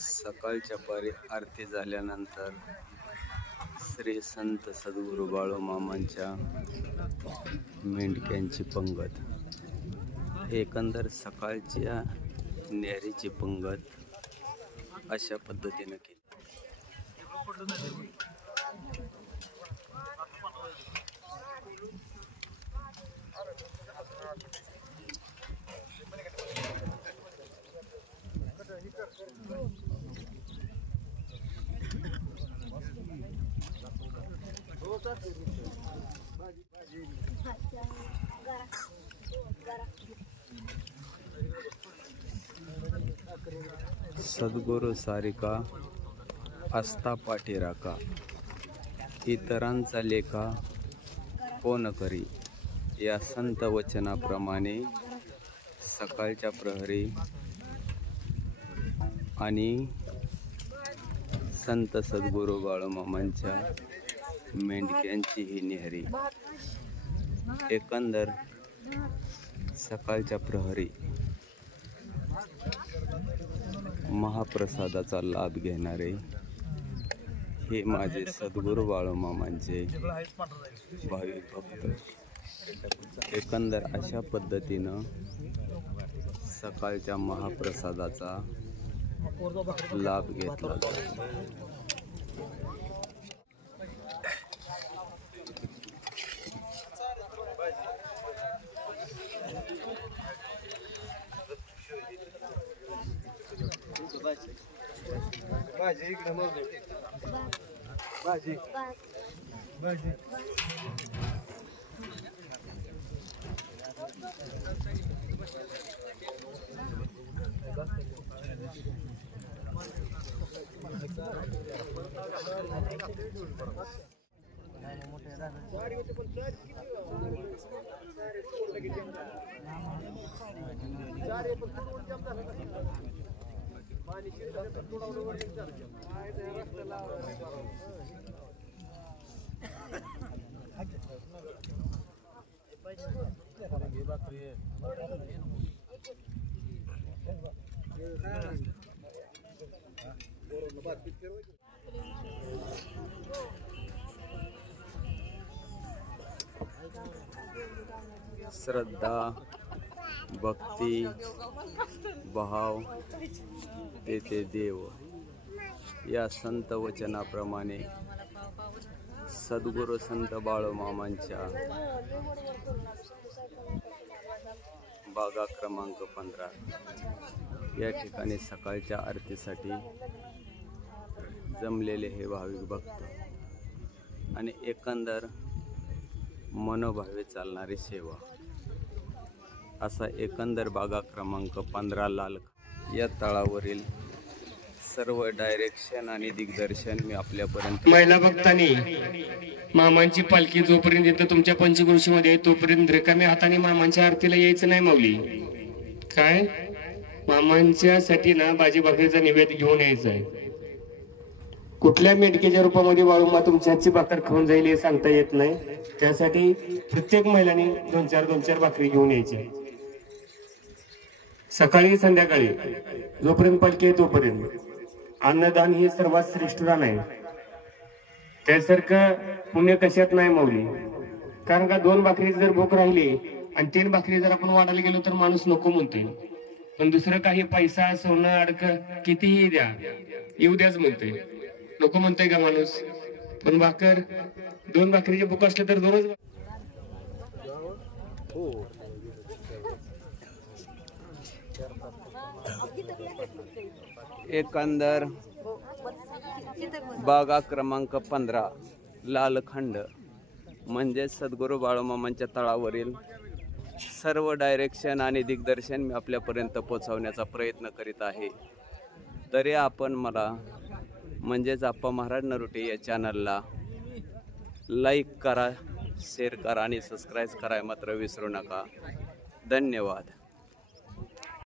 सकाळच्या पारी आरती झाल्यानंतर श्री संत सद्गुरू बाळूमामांच्या मेंढक्यांची पंगत, एकंदर सकाळच्या न्यारीची पंगत अशा पद्धतीने केली. सद्गुरु सारिका आस्था पाठी राखा, इतरांचा लेखा कोण करी, या संत वचनाप्रमाणे सकाळच्या प्रहरी आणि संत सद्गुरू बाळूमामांच्या मेंढक्यांची ही न्यारी, एकंदर सकाळच्या प्रहरी महाप्रसादाचा लाभ घेणारे हे माझे सद्गुरू बाळूमामांचे भाविक भक्त. एकंदर अशा पद्धतीनं सकाळच्या महाप्रसादाचा लाभ घेतला जातो. भाजी इकडे मग भाजी भाजी श्रद्धा, भक्ती, भाव तेथे देव, या संत वचनाप्रमाणे सद्गुरू संत बाळूमामांच्या बागा क्रमांक 15 या ठिकाणी सकाळच्या आरतीसाठी जमलेले हे भाविक भक्त आणि एकंदर मनोभावे चालणारी सेवा, असा एकंदर बागा क्रमांक 15 लाल या तळावरील सर्व डायरेक्शन आणि दिग्दर्शन मी आपल्यापर्यंत. महिला भक्तांनी मामांची पालखी जोपर्यंत येतं तुमच्या पंचक्रोशीमध्ये तोपर्यंत रिकाम्या हाताने मामांच्या आरतीला यायचं नाही. माऊली काय मामांच्या साठी ना भाजी भाकरीचा निवेद घेऊन यायचा आहे. कुठल्या मेंढक्याच्या रूपामध्ये बाळूमा तुमच्या हातची भाकर खाऊन जाईल हे सांगता येत नाही. त्यासाठी प्रत्येक महिलांनी 2-4 भाकरी घेऊन यायची. सकाळी संध्याकाळी जोपर्यंत पालखी आहे तोपर्यंत अन्नदान हे सर्वात श्रेष्ठ दान आहे. त्यासारखं पुण्य कशात नाही माऊली. कारण का 2 भाकरी जर भूक राहिली आणि 3 भाकरी जर आपण वाढायला गेलो तर माणूस नको म्हणतोय. पण दुसरं काही पैसा सोनं अडक कितीही द्या येऊ द्याच म्हणतोय. नको म्हणतोय का माणूस. पण भाकर 2 भाकरीचे भूक असले तर 2च. एकंदर बागा क्रमांक 15 लालखंड म्हणजे सद्गुरू बाळूमामांच्या तळावरील सर्व डायरेक्शन आणि दिग्दर्शन मी आपल्यापर्यंत पोहोचवण्याचा प्रयत्न करीत आहे. तरी आपण मला म्हणजेच आप्पा महाराज नरोटे या चॅनलला लाईक करा, शेअर करा आणि सबस्क्राईब करायला मात्र विसरू नका. धन्यवाद.